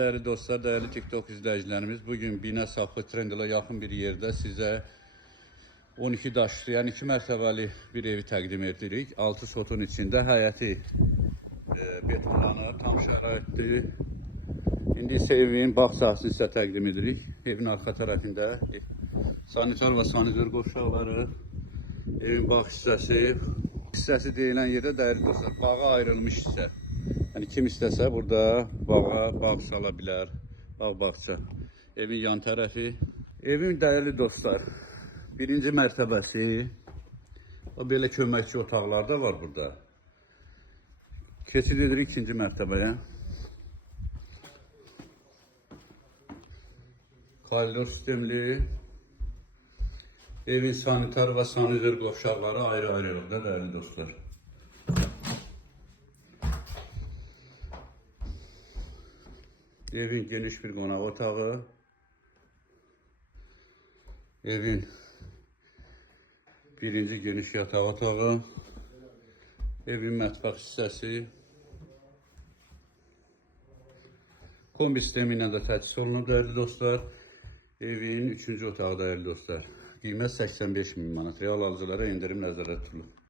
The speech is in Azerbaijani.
Değerli dostlar, değerli TikTok izleyicilerimiz, bugün bina sapı Trendyol'a yakın bir yerde size 12 daşlayan 2 mərtəbəli bir evi təqdim edirik. 6 sotun içində həyəti betonlanır, tam şəraitli. İndi isə evin bağçasını sizə təqdim edirik. Evin arxa tərəfində sanitar və sanitör qovşaqları, evin bağ hissəsi deyilən yerdə değerli dostlar, bağa ayrılmış hissə. Yani kim istəsə burada bağ sala bilər, bağça. Evin yan tərəfi. Evin değerli dostlar, birinci mərtəbəsi, belə köməkçi otaqlar da var burada. Keçid edirik ikinci mərtəbəyə. Koridor sistemli. Evin sanitar və sanitör qovşaqları ayrı-ayrılıqda değerli dostlar. Evin geniş bir qonaq otağı. Evin birinci geniş yataq otağı. Evin mətbəx hissəsi. Kombi sistemi ilə də təchiz olunur değerli dostlar. Evin üçüncü otağı değerli dostlar. Qiymət 85.000 manat. Real alıcılara indirim nəzərdə tutulur.